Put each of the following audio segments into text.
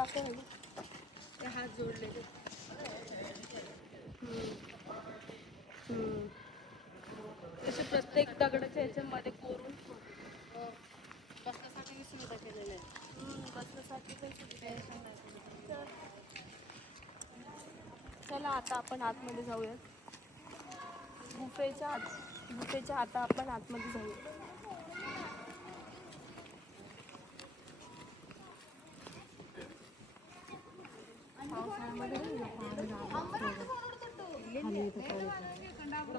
दाखव हात जोडलेले तसे प्रत्येक दगडाच्या ह्याच्यामध्ये कोरून बसण्यासाठी सुविधा केलेल्या आहे बसण्यासाठी पण सुविधा चला आता आपण आतमध्ये जाऊया गुफेच्या आत गुफेच्या आता आपण आतमध्ये जाऊया पावसाळ्यामध्ये नाही का पाणी राहतं. खाली इथं पाणी.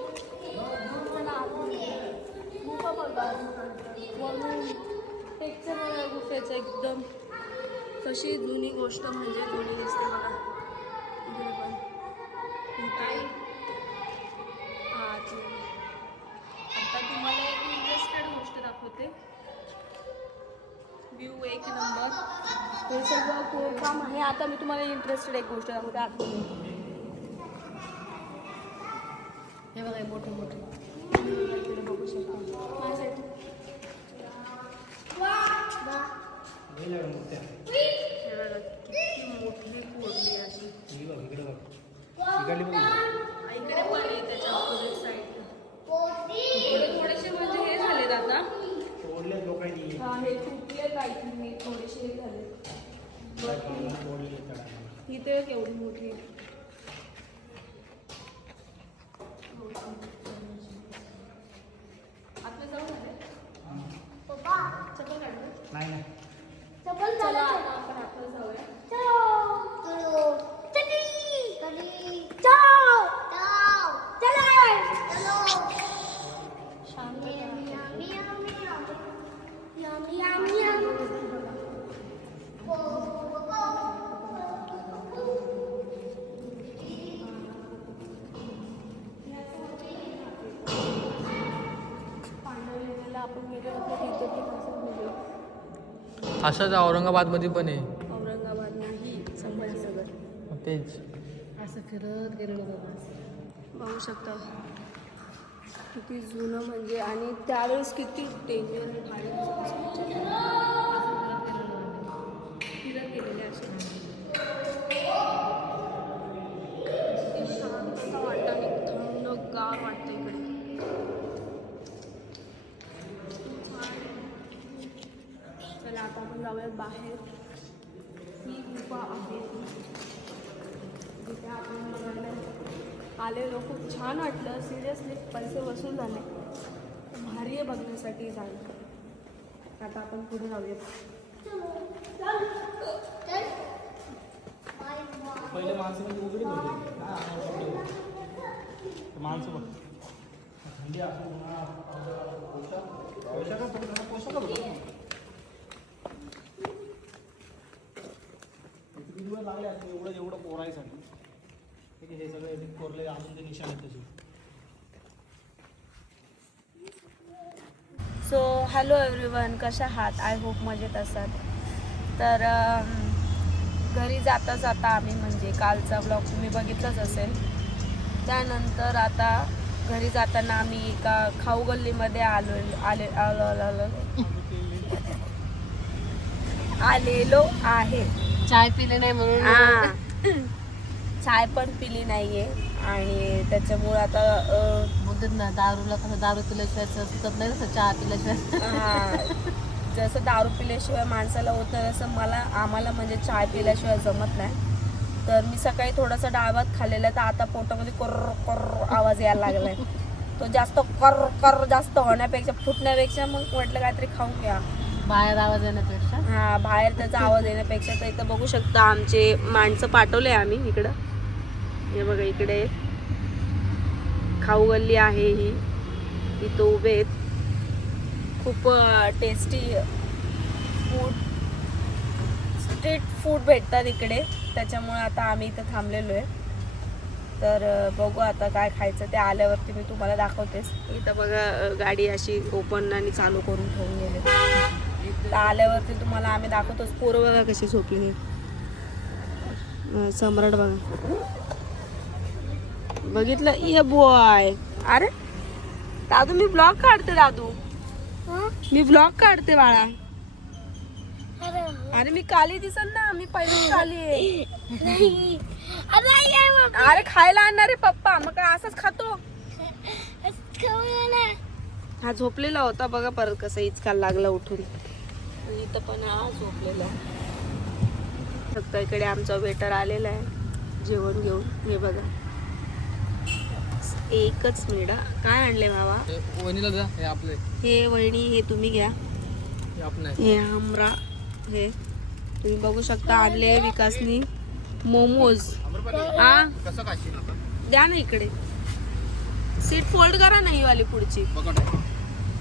चला आतमध्ये. गुफा बघा. वरून टेक्चर बघा गुफेचं एकदम कशी जुनी गोष्ट म्हणजे जुनी दिसते बघा. इकडे पण. इथे. आता तुम्हाला एक इंटरेस्टेड गोष्ट दाखवते. व्ह्यू एक नंबर हे सगळं कोरकाम आहे. आता मी तुम्हाला इंटरेस्टेड एक गोष्ट दाखवते. आठवते हे बघा मोठे मोठे. बघू शकतो. माझ्यासाठी हे बघा, किती मोठी इकडे पण आहे त्याच्या थोडेसे म्हणजे हे झालेत आता. हा हे तुटले काहीतरी थोडेसे हे झाले इथे केवढी मोठी आहे. आतमध्ये जाऊ नये? चप्पल काढू चला आता आपण आतमध्ये जाऊया शांत करा. पांडवलेला आपण वेगळं आपलं तिथे पण असं वेगळं असंच औरंगाबादमध्ये पण आहे. औरंगाबाद नाही संभाजीनगर. तेच. असं फिरत गेलेलं बघा बघू शकता. किती जुनं म्हणजे आणि त्यावेळेस किती डेंजर गाडी फिरत गेलेले असे किती शांतता वाटतं आणि थंडगार वाटतं इकडे छान. चला आता आपण जाऊया बाहेर ही आहे जिथे आपण बघायला आलेलो खूप छान वाटलं. सिरियसली पैसे वसूल झाले. भारी आहे बघण्यासाठी जाणं आता आपण पुढे जाऊयात पहिले माणसं म्हणजे उघडीच होते. माणसं बघ. थंडी असो उन्हाळा, पावसाळा, पोशाख. पोशाखच लागले असते एवढं जेवढं पोरायसाठी ठीक आहे हे सगळे कोरले अजून ते निशाण आहेत त्याचे सो हॅलो एव्हरीवन कशा आहात? आय होप मजेत असाल. तर घरी जाता जाता आम्ही म्हणजे कालचा ब्लॉग तुम्ही बघितलाच असेल. त्यानंतर आता घरी जाताना आम्ही एका खाऊ गल्लीमध्ये आलो आले आलो आलो आलो आलेलो आहे. चाय पिले नाही म्हणून. चाय पण पिली नाहीये. आणि त्याच्यामुळे आता बोलतात ना दारूला कसं दारू पिल्याशिवाय सुचत नाही तसं चहा पिल्याशिवाय. हा, जसं दारू पिल्याशिवाय माणसाला होत तसं मला आम्हाला म्हणजे चाय पिल्याशिवाय जमत नाही. तर मी सकाळी थोडासा डाळ भात खाल्लेला तर आता पोटामध्ये कर्र कर्र आवाज यायला लागलाय. तो जास्त कर्र कर्र जास्त होण्यापेक्षा फुटण्यापेक्षा मग म्हटलं काहीतरी खाऊन घ्या. बाहेर आवाज येण्यापेक्षा? हा बाहेर त्याचा आवाज येण्यापेक्षा तर इथं बघू शकता आमचे माणसं पाठवले आम्ही इकडं. हे बघा इकडे खाऊ गल्ली आहे ही. इथं उभे आहेत. खूप टेस्टी फूड स्ट्रीट फूड भेटतात इकडे. त्याच्यामुळे आता आम्ही इथं थांबलेलो आहे. तर बघू आता काय खायचं ते आल्यावरती मी तुम्हाला दाखवतेच. इथं बघा गाडी अशी ओपन आणि चालू करून ठेवून गेले तर आल्यावरती तुम्हाला आम्ही दाखवतोच. पोरं बघा कशी झोपली सम्राट बघा. बघितलं? ये बॉय अरे दादू मी ब्लॉग काढते दादू. मी ब्लॉग काढते बाळा. अरे मी काली दिसन ना. मी पहिली काली. अरे खायला आणणार पप्पा. मग काय असंच खातो? हा झोपलेला होता. बघा परत कसं इचकाल लागला उठून. आणि इथं पण हा झोपलेला फक्त इकडे आमचा वेटर आलेला आहे जेवण घेऊन. हे बघा. एकच मिनिट. काय आणले बाबा हे वहिनीला जा हे आपले. हे वहिनी हे तुम्ही घ्या. हे आहे. हे हमरा हे. तुम्ही बघू शकता आणले विकासनी मोमोज. हा? द्या ना इकडे. सीट फोल्ड करा ना ही वाली पुढची.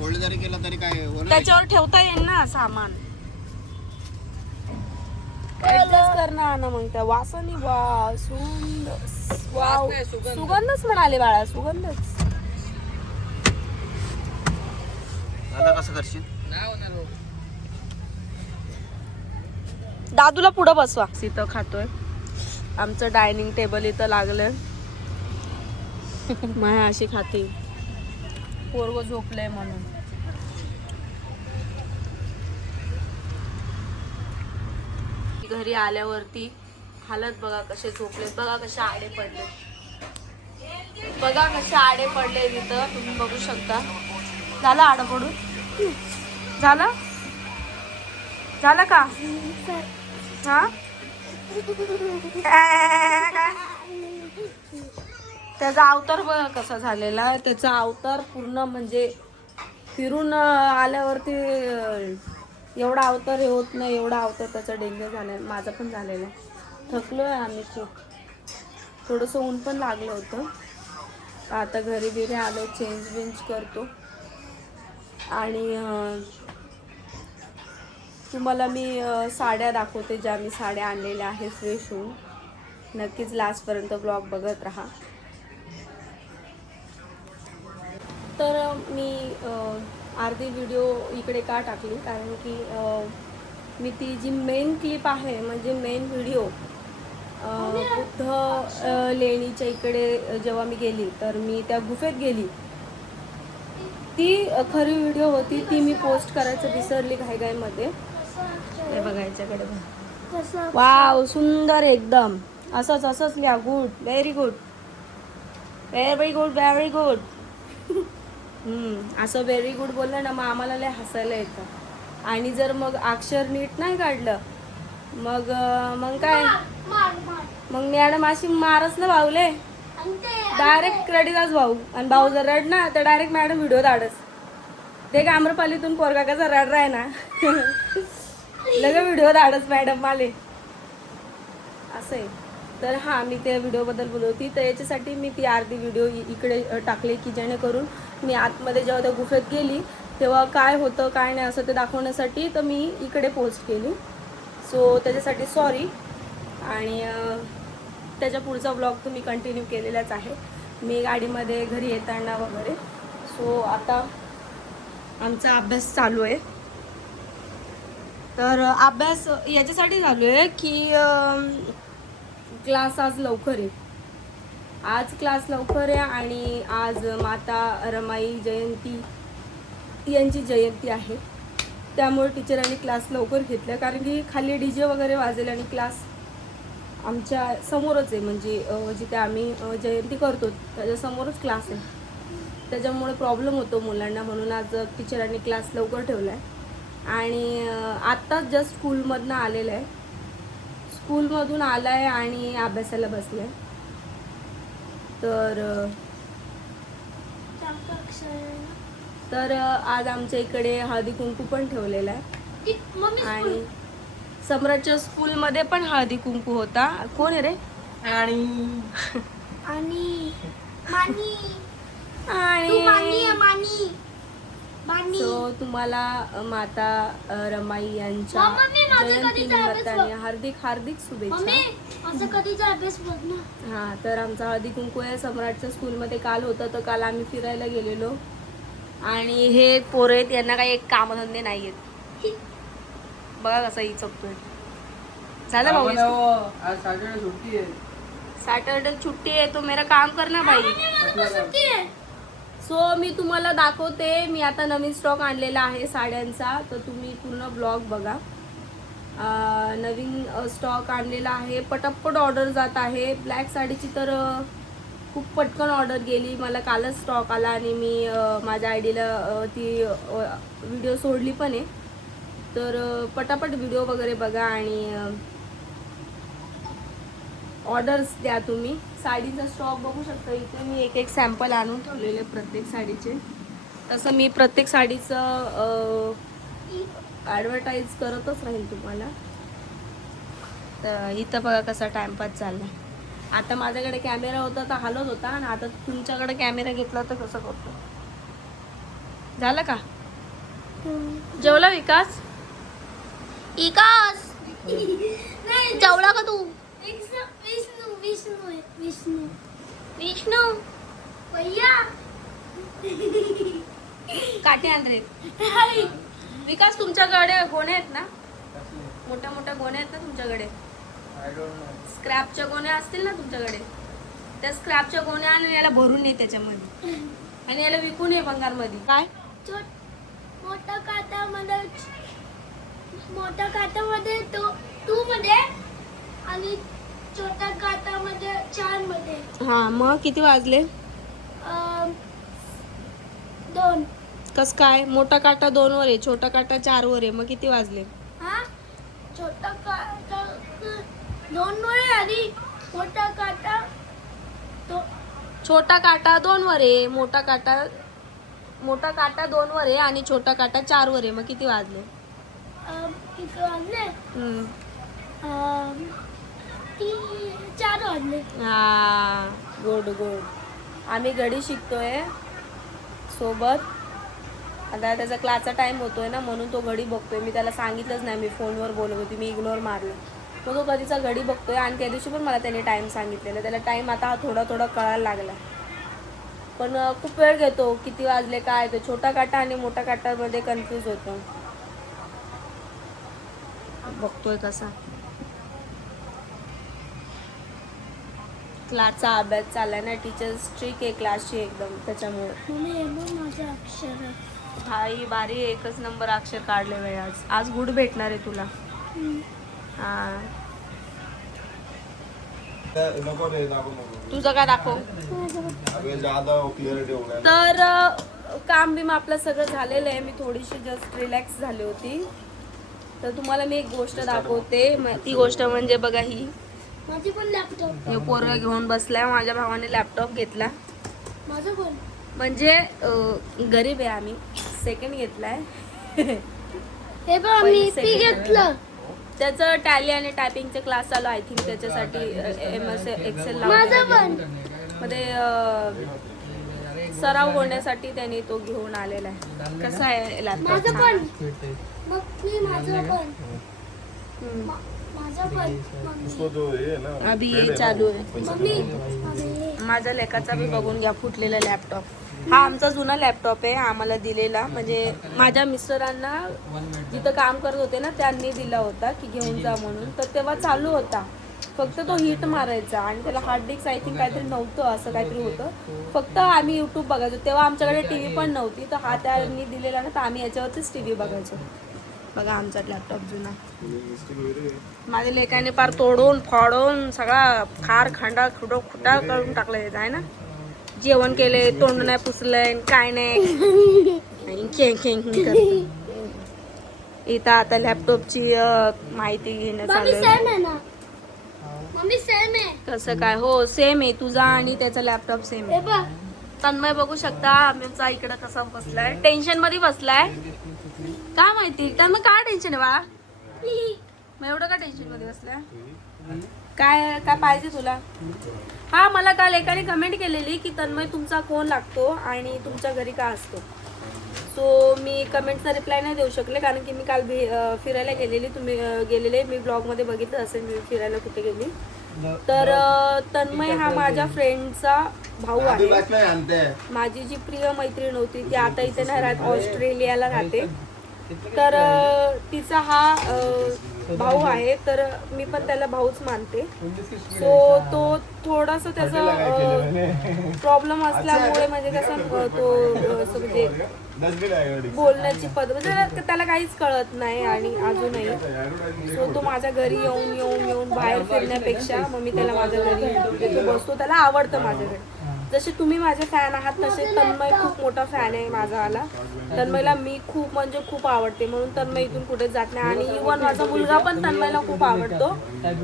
जरी केला तरी काय होणार आहे? त्याच्यावर ठेवता येईल ना सामान. ना ना मग त्या वासानी वा सुंद वाव नाही, सुगंध. सुगंधच म्हणाले बाळा सुगंधच. आता कसं करशील? नाही होणार हो. दादूला पुढं बसवा. इथं खातोय. आमचं डायनिंग टेबल इथं लागलं माया अशी खाते. पोरग झोपलंय म्हणून. घरी आल्यावरती हालत बघा कसे झोपलेत. बघा कसे आडे पडले. बघा कसे आडे पडले तिथं. तुम्ही बघू शकता. झालं आडं पडून? झालं? झालं का? हा? त्याचा अवतार बघा कसा झालेला आहे. त्याचा अवतार पूर्ण म्हणजे फिरून आल्यावरती एवढा अवतार हे होत नाही एवढा अवतार त्याचा डेंजर झाला माझा पण झालेला आहे. आम्ही खूप थोडंसं ऊन पण लागलं होतं. आता घरी बिरी आलो चेंज बेंज करतो. आणि तुम्हाला मी साड्या दाखवते ज्या मी साड्या आणलेल्या आहेत फ्रेश होऊन. नक्कीच लास्टपर्यंत ब्लॉग बघत राहा. तर मी अर्धी व्हिडिओ इकडे का टाकली? कारण की मी ती जी मेन क्लिप आहे म्हणजे मेन व्हिडिओ बुद्ध लेणीच्या इकडे जेव्हा मी गेली तर मी त्या गुफेत गेली. ती खरी व्हिडिओ होती ती मी पोस्ट करायचं विसरली घाईघाईमध्ये. घाईमध्ये बघा याच्याकडे वाव सुंदर एकदम. असंच असंच लिहा. Good very good very good very good असं व्हेरी गुड बोललं ना मग आम्हाला लय हसायला येतं. आणि जर मग अक्षर नीट नाही काढलं मग मग काय? मग मॅडम अशी मारच ना भाऊले. डायरेक्ट क्रेडिटच भाऊ. आणि भाऊ जर रड ना तर डायरेक्ट मॅडम व्हिडिओ धाडस. ते काम्रपालीतून पोरगा कसा रड राय ना लगे व्हिडिओ धाडस मॅडम माले असं आहे तर हां मी त्या व्हिडिओबद्दल बोलत होती. तर याच्यासाठी मी ती अर्धी व्हिडिओ इकडे टाकले की जेणेकरून मी आतमध्ये जेव्हा त्या गुफेत गेली तेव्हा काय होतं काय नाही असं ते दाखवण्यासाठी तर मी इकडे पोस्ट केली. सो त्याच्यासाठी सॉरी आणि त्याच्या पुढचा ब्लॉग तुम्ही कंटिन्यू केलेलाच आहे. मी गाडीमध्ये घरी येताना वगैरे. सो आता आमचा अभ्यास चालू आहे. तर अभ्यास याच्यासाठी चालू आहे की क्लास आज लवकर आहे. आज क्लास लवकर आहे आणि आज माता रमाई जयंती यांची जयंती आहे. त्यामुळे टीचरांनी क्लास लवकर घेतला कारण की खाली डी जे वगैरे वाजेल आणि क्लास आमच्या समोरच आहे. म्हणजे जिथे आम्ही जयंती करतो त्याच्यासमोरच क्लास आहे. त्याच्यामुळे प्रॉब्लेम होतो मुलांना. म्हणून आज टीचरांनी क्लास लवकर ठेवला आहे आणि आत्ताच जस्ट स्कूलमधनं आलेलं आहे स्कूलमधून आला आहे आणि अभ्यासाला बसला आहे तर तर आज आमच्या इकडे हळदी कुंकू पण ठेवलेला आहे. आणि सम्राटच्या स्कूलमध्ये पण हळदी कुंकू होता. कोण आहे रे? आणि आणि मानी. तू मानी आणि आहे, मानी मानी. सो तुम्हाला माता रमाई यांच्या मम्मा, मी माझं जयंती कधीचा अभ्यास निमित्ताने हार्दिक हार्दिक शुभेच्छा. हा तर आमचा हळदी कुंकू आहे सम्राटच्या स्कूलमध्ये काल होतं तर काल आम्ही फिरायला गेलेलो. आणि हे पोरं आहेत यांना काही एक कामधंदे नाही आहेत. बघा कसा ही चपतोय. झालं भाऊ हो, सॅटर्डे सुट्टी आहे. सॅटरडे छुट्टी आहे तो मेरा काम करना भाई. सुट्टी आहे. सो मी तुम्हाला दाखवते. मी आता नवीन स्टॉक आणलेला आहे साड्यांचा. तर तुम्ही पूर्ण ब्लॉग बघा. नवीन स्टॉक आणलेला आहे. पटापट ऑर्डर जात आहे. ब्लॅक साडीची तर खूप पटकन ऑर्डर गेली. मला कालच स्टॉक आला आणि मी माझ्या माझ्या आयडीला ती व्हिडिओ सोडली पण आहे. तर पटापट व्हिडिओ वगैरे बघा आणि ऑर्डर्स द्या तुम्ही. साडीचा स्टॉक बघू शकता इथे मी एक एक सॅम्पल आणून ठेवलेले प्रत्येक साडीचे. तसं मी प्रत्येक साडीचं ॲडव्हर्टाईज करतच राहील तुम्हाला. तर इथं बघा कसा टाइमपास चालला आता माझ्याकडे कॅमेरा होता तर हलत होता आणि आता तुमच्याकडे कॅमेरा घेतला तर कसं करतो? झालं का? जेवला विकास? विकास! नाही जेवला का तू? विष्णू विष्णू. विष्णू? भैया काटे आण रे. विकास तुमच्याकडे गोणे आहेत ना? मोठ्या मोठ्या गोण्या आहेत ना तुमच्याकडे? स्क्रॅपच्या गोण्या असतील ना तुमच्याकडे? त्या स्क्रॅपच्या गोण्या आणि याला भरून ये त्याच्यामध्ये. आणि याला विकून ये भंगारमध्ये. काय? छोट मोठा काटामध्ये मोठ्या काटामध्ये तो टू मध्ये आणि छोट्या काटामध्ये चारमध्ये. हा मग किती वाजले? अं, दोन. कस काय? मोठा काटा दोन वर आहे छोटा काटा चार वर आहे. मग किती वाजले? हा? छोटा काटा दोन वर आणि मोठा काटा तो छोटा काटा दोन वर आहे मोठा काटा मोठा काटा दोन वर आहे आणि छोटा काटा चार वर आहे. मग किती वाजले? अं, किती वाजले? हम्म. अं, ती चार वाजले. हा गुड गुड आम्ही घडी शिकतोय सोबत. आता त्याचा क्लासचा टाइम होतोय ना म्हणून तो घडी बघतोय. मी त्याला सांगितलंच नाही मी फोनवर बोलत होती मी इग्नोर मारलं. मग तो कधीचा घडी बघतोय आणि त्या दिवशी पण मला त्याने टाइम सांगितलेला. त्याला टाइम आता हा थोडा थोडा कळायला लागला. पण खूप वेळ घेतो किती वाजले काय ते. छोटा काटा आणि मोठा काटामध्ये कन्फ्यूज होतो. बघतोय कसा. क्लासचा अभ्यास चाललाय ना टीचर स्ट्रिक आहे क्लासची एकदम त्याच्यामुळे. मम्मी हे बघ माझं अक्षर आहे हा ही बारी एकच नंबर अक्षर काढले बाई आज. आज गुड भेटणार आहे तुला. हा. नको रे दाखव नको. तुझं काय दाखव? माझं बघ. अबे ज्यादा क्लिअरिटी हो गया तर अ, काम बिम आपलं सगळं झालेलं आहे. मी थोडीशी जस्ट रिलॅक्स झाली होती. तर तुम्हाला मी एक गोष्ट दाखवते. म- ती गोष्ट म्हणजे बघा ही. माझी पण लॅपटॉप हे पोरगा घेऊन बसलाय माझ्या भावाने लॅपटॉप घेतला. माझं पण. म्हणजे अ, गरीब आहे आम्ही. सेकंड घेतलाय. हे ती second घेतलं. त्याचं टॅली आणि टायपिंगचे क्लास चालू आय थिंक त्याच्यासाठी एम एस एक्सेल माझं पण. मध्ये अ, सराव होण्यासाठी त्यांनी तो घेऊन आलेला आहे. कसा आहे लॅपटॉप माझं पण. मग मी माझं पण. हम्म. मा- माझं पण. मम्मी उसको तो ये ना अभी ये चालू आहे माझ्या लेखाचा बी बघून घ्या फुटलेला लॅपटॉप हा आमचा जुना लॅपटॉप आहे आम्हाला दिलेला. म्हणजे माझ्या मिस्टरांना जिथं काम करत होते ना त्यांनी दिला होता की घेऊन जा म्हणून. तर तेव्हा चालू होता. फक्त तो हिट मारायचा आणि त्याला हार्ड डिस्क आय थिंक काहीतरी नव्हतं असं काहीतरी होतं. फक्त आम्ही यूट्यूब बघायचो. तेव्हा आमच्याकडे टी व्ही पण नव्हती. तर हा त्यांनी दिलेला ना तर आम्ही याच्यावरतीच टी व्ही बघायचो. बघा आमचा लॅपटॉप जुना. माझ्या लेकाने पार तोडून फाडून सगळा खार खांडा खुडो खुटा करून टाकलं त्याचं आहे ना? जेवण केले तोंड नाही पुसलंय काय नाही. इथं आता लॅपटॉपची माहिती घेणं मम्मी चालू सेम आहे ना? मम्मी सेम आहे. कसं काय? हो सेम आहे. तुझा आणि त्याचा लॅपटॉप सेम हे आहे तन्मय बघू शकता आमचा इकडं कसा बसलाय. टेन्शनमध्ये बसलाय. काय माहिती? तन्मय काय टेन्शन आहे बा? मग एवढं का टेन्शनमध्ये बसलाय? काय काय पाहिजे तुला? हा मला काल एकाने कमेंट केलेली की तन्मय तुमचा फोन लागतो आणि तुमच्या घरी का असतो. सो मी कमेंटचा रिप्लाय नाही देऊ शकले कारण की मी काल भि फिरायला गेलेली. तुम्ही गेलेले. मी ब्लॉगमध्ये बघितलं असेल मी फिरायला कुठे गेली. तर तन्मय हा माझ्या फ्रेंडचा भाऊ आहे. माझी जी प्रिय मैत्रीण होती ती आता इथे नाही राहत ऑस्ट्रेलियाला राहते. तर तिचा हा भाऊ आहे तर मी पण त्याला भाऊच मानते. सो तो थोडासा त्याचा प्रॉब्लेम असल्यामुळे म्हणजे कसं तो असं म्हणजे बोलण्याची पद म्हणजे त्याला काहीच कळत नाही आणि अजूनही. सो तो माझ्या घरी येऊन येऊन येऊन बाहेर फिरण्यापेक्षा मग मी त्याला माझ्या घरी बसतो. त्याला आवडतं माझ्याकडे. जसे तुम्ही माझे फॅन आहात तसे तन्मय खूप मोठा फॅन आहे माझा आला तन्मयला मी खूप म्हणजे खूप आवडते. म्हणून तन्मय इथून कुठे जात नाही. आणि इवन माझा मुलगा पण तन्मयला खूप आवडतो.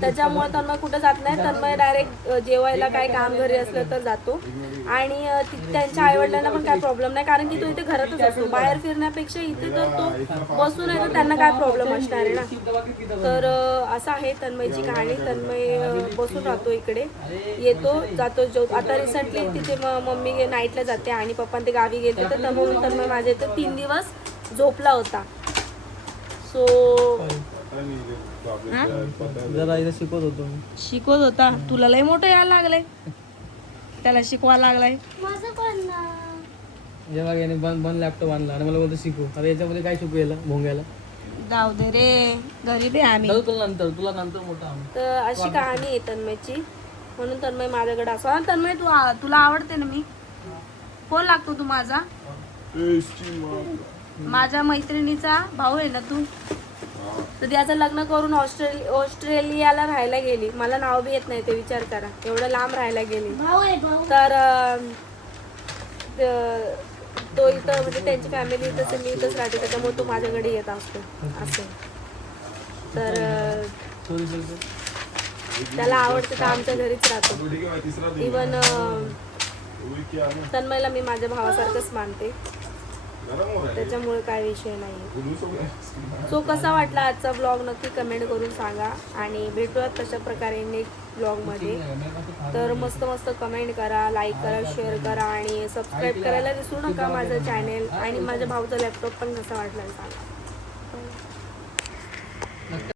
त्याच्यामुळे तन्मय कुठे जात नाही. तन्मय डायरेक्ट जेवायला काय काम घरी असलं तर जातो. आणि त्यांच्या आईवडिलांना पण काय प्रॉब्लेम नाही. कारण की तो इथे घरातच असतो. बाहेर फिरण्यापेक्षा इथे तर तो बसून आहे तर त्यांना काय प्रॉब्लेम असणार आहे ना? तर असं आहे तन्मयची कहाणी. तन्मय बसून राहतो इकडे. येतो जातो जो आता रिसेंटली तिथे म- मम्मी नाईटला जाते आणि पप्पा ते गावी गेले तर तन्मय तन्मय माझ्या इथे तीन दिवस झोपला होता. सो शिकवत होतो मी. शिकवत होता? तुला लय मोठं यायला लागलंय. त्याला शिकवायला लागलाय. जेव्हा याने बंद बंद लॅपटॉप आणला आणि मला बोलतो शिकू अरे याच्यामध्ये काय शिकू याला भोंग्याला? जाऊ दे रे. गरीब आहे आम्ही. तुला नंतर तुला नंतर मोठा तर अशी कहाणी आहे तन्मयची. म्हणून तन्मय माझ्याकडे असो. तन्मय तू आ- तुला आवडते ना मी? फोन लागतो तू माझा? माझ्या मैत्रिणीचा भाऊ आहे ना तू? तर त्याचं लग्न करून ऑस्ट्रेलिया ऑस्ट्रेलियाला राहायला गेली. मला नाव बी येत नाही ते विचार करा. एवढं लांब राहायला गेली. भाऊ आहे भाऊ. तर अं, त- तो इथं म्हणजे त्यांची फॅमिली इथंच आहे, मी इथंच राहते. त्याच्यामुळे तो माझ्याकडे येत असतो. असं. तर अं, त्याला आवडतं तर आमच्या घरीच राहतो. इवन तन्मयला मी माझ्या भावासारखंच मानते. त्याच्यामुळे काय विषय नाही सो कसा वाटला आजचा ब्लॉग नक्की कमेंट करून सांगा. आणि भेटूयात तशा प्रकारे नेक्स्ट ब्लॉगमध्ये तर मस्त मस्त कमेंट करा लाईक करा शेअर करा आणि सबस्क्राईब करायला विसरू नका माझं चॅनेल आणि माझ्या भाऊचा लॅपटॉप पण कसा वाटला सांगा.